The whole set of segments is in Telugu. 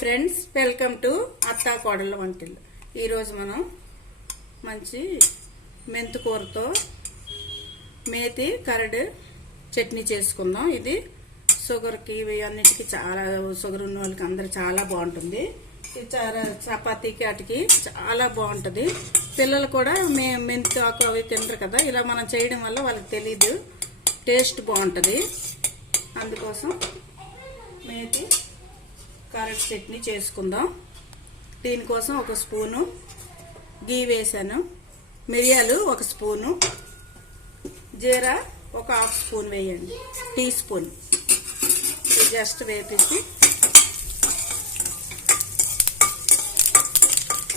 ఫ్రెండ్స్, వెల్కమ్ టు అత్తా కోడళ్ళ వంటలు. ఈరోజు మనం మంచి మెంతికూరతో మేతి కరడు చట్నీ చేసుకుందాం. ఇది షుగర్కి అన్నిటికీ చాలా షుగర్ ఉన్న వాళ్ళకి అందరు చాలా బాగుంటుంది. ఇది చపాతీకి వాటికి చాలా బాగుంటుంది. పిల్లలు కూడా మెంతి ఆకు అవి తినరు కదా, ఇలా మనం చేయడం వల్ల వాళ్ళకి తెలీదు, టేస్ట్ బాగుంటుంది. అందుకోసం మేతి కరడ్ చట్నీ చేసుకుందాం. దీనికోసం ఒక స్పూను గీ వేసాను, మిరియాలు ఒక స్పూను, జీరా ఒక హాఫ్ స్పూన్ వేయండి, టీ స్పూన్. ఇది జస్ట్ వేపేసి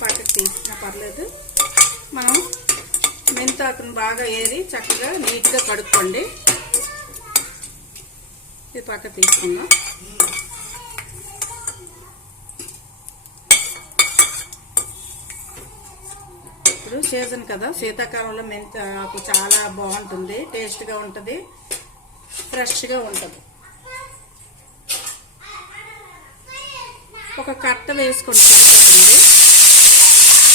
పక్కకు తీసినా పర్లేదు. మనం మెంతాకును బాగా ఏరి చక్కగా నీట్గా కడుక్కోండి. ఇది పక్క తీసుకుందాం. ఇప్పుడు సీజన్ కదా, శీతాకాలంలో మెంతి ఆకు చాలా బాగుంటుంది, టేస్ట్గా ఉంటుంది, ఫ్రెష్గా ఉంటుంది. ఒక కట్ట వేసుకుంటే సరిపోతుంది.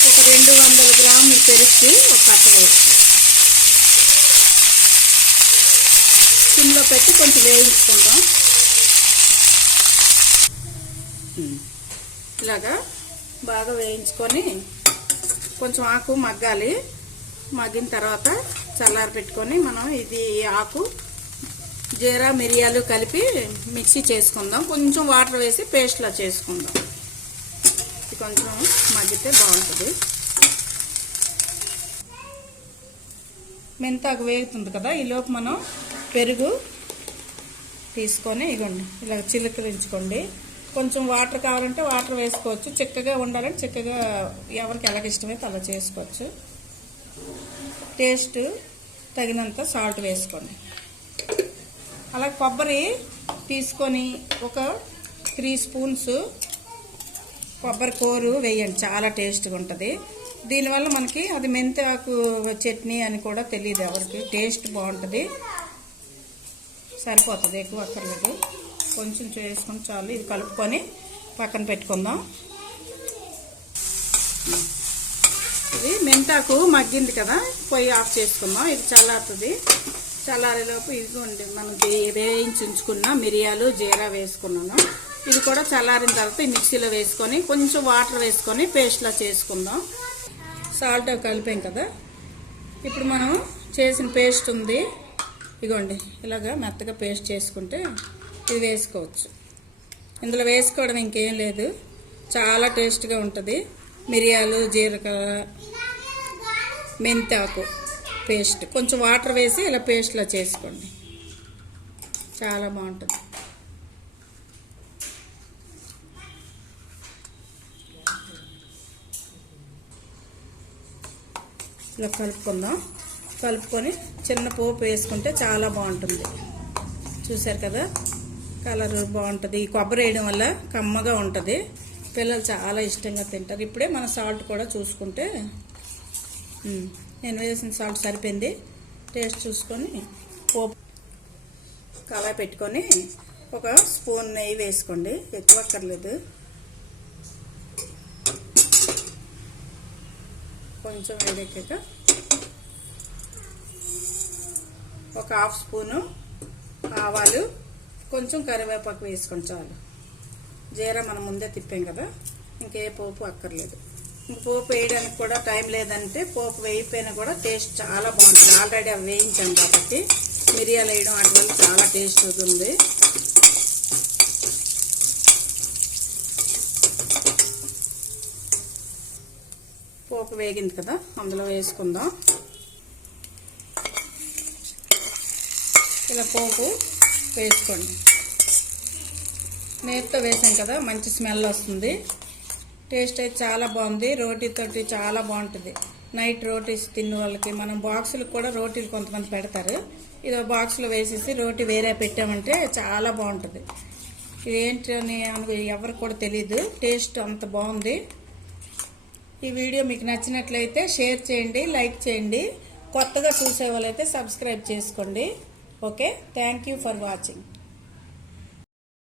ఒక 200 గ్రాములు పెరిగి ఒక కట్ట వేసుకోండి. సిమ్లో పెట్టి కొంచెం వేయించుకుందాం. ఇలాగా బాగా వేయించుకొని కొంచెం ఆకు మగ్గాలి. మగ్గిన తర్వాత చల్లారి పెట్టుకొని మనం ఇది ఆకు జీరా మిరియాలు కలిపి మిక్సీ చేసుకుందాం. కొంచెం వాటర్ వేసి పేస్ట్లా చేసుకుందాం. ఇది కొంచెం మగ్గితే బాగుంటుంది. మెంతాకు వేగుతుంది కదా, ఈలోపు మనం పెరుగు తీసుకొని ఇగోండి ఇలా చిలకరించుకోండి. కొంచెం వాటర్ కావాలంటే వాటర్ వేసుకోవచ్చు, చిక్కగా ఉండాలంటే చిక్కగా, ఎవరికి ఎలాగ ఇష్టమైతే అలా చేసుకోవచ్చు. టేస్ట్ తగినంత సాల్ట్ వేసుకోండి. అలా కొబ్బరి తీసుకొని ఒక 3 స్పూన్స్ కొబ్బరి కూరు వేయండి, చాలా టేస్ట్గా ఉంటుంది. దీనివల్ల మనకి అది మెంతి ఆకు చట్నీ అని కూడా తెలియదు ఎవరికి, టేస్ట్ బాగుంటుంది. సరిపోతుంది, ఎక్కువ అక్కర్లేదు, కొంచెం చేసుకొని చాలు. ఇది కలుపుకొని పక్కన పెట్టుకుందాం. ఇది మెంతాకు మగ్గింది కదా, పొయ్యి ఆఫ్ చేసుకుందాం. ఇది చల్లారుతుంది. చల్లారేలోపు ఇదిగోండి మనం వేయించి ఉంచుకున్న మిరియాలు జీరా వేసుకున్నాను. ఇది కూడా చల్లారిన తర్వాత ఈ మిక్సీలో వేసుకొని కొంచెం వాటర్ వేసుకొని పేస్ట్లా చేసుకుందాం. సాల్ట్ కలిపాం కదా, ఇప్పుడు మనం చేసిన పేస్ట్ ఉంది, ఇగోండి ఇలాగా మెత్తగా పేస్ట్ చేసుకుంటే ఇది వేసుకోవచ్చు. ఇందులో వేసుకోవడం ఇంకేం లేదు, చాలా టేస్ట్గా ఉంటుంది. మిరియాలు జీలకర్ర మెంతాకు పేస్ట్ కొంచెం వాటర్ వేసి ఇలా పేస్ట్లా చేసుకోండి, చాలా బాగుంటుంది. ఇలా కలుపుకుందాం. కలుపుకొని చిన్న పోపు వేసుకుంటే చాలా బాగుంటుంది. చూసారు కదా, కలర్ బాగుంటుంది. కొబ్బరి వేయడం వల్ల కమ్మగా ఉంటుంది, పిల్లలు చాలా ఇష్టంగా తింటారు. ఇప్పుడే మన సాల్ట్ కూడా చూసుకుంటే, నేను వేసిన సాల్ట్ సరిపోయింది. టేస్ట్ చూసుకొని పోపు కళాయి పెట్టుకొని ఒక స్పూన్ నెయ్యి వేసుకోండి, ఎక్కువ అక్కర్లేదు. కొంచెం వేడెక్కాక ఒక హాఫ్ స్పూను ఆవాలు, కొంచెం కరివేపాకు వేసుకొని చాలు. జీరా మనం ముందే తిప్పాం కదా, ఇంకే పోపు అక్కర్లేదు. ఇంక పోపు వేయడానికి కూడా టైం లేదంటే పోపు వేయిపోయినా కూడా టేస్ట్ చాలా బాగుంటుంది. ఆల్రెడీ అవి వేయించాం కాబట్టి మిరియాలు వేయడం వాటి వల్ల చాలా టేస్ట్ అవుతుంది. పోపు వేగింది కదా, అందులో వేసుకుందాం. ఇలా పోపు వేసుకోండి. నేతితో వేసాం కదా, మంచి స్మెల్ వస్తుంది. టేస్ట్ అయితే చాలా బాగుంది. రోటీతోటి చాలా బాగుంటుంది. నైట్ రోటీస్ తిన్న వాళ్ళకి, మనం బాక్సులకు కూడా రోటీలు కొంతమంది పెడతారు. ఇది బాక్స్లో వేసేసి రోటీ వేరే పెట్టామంటే చాలా బాగుంటుంది. ఇదేంటి అని ఎవరికి కూడా తెలీదు, టేస్ట్ అంత బాగుంది. ఈ వీడియో మీకు నచ్చినట్లయితే షేర్ చేయండి, లైక్ చేయండి. కొత్తగా చూసే వాళ్ళైతే సబ్స్క్రైబ్ చేసుకోండి. Okay, thank you for watching.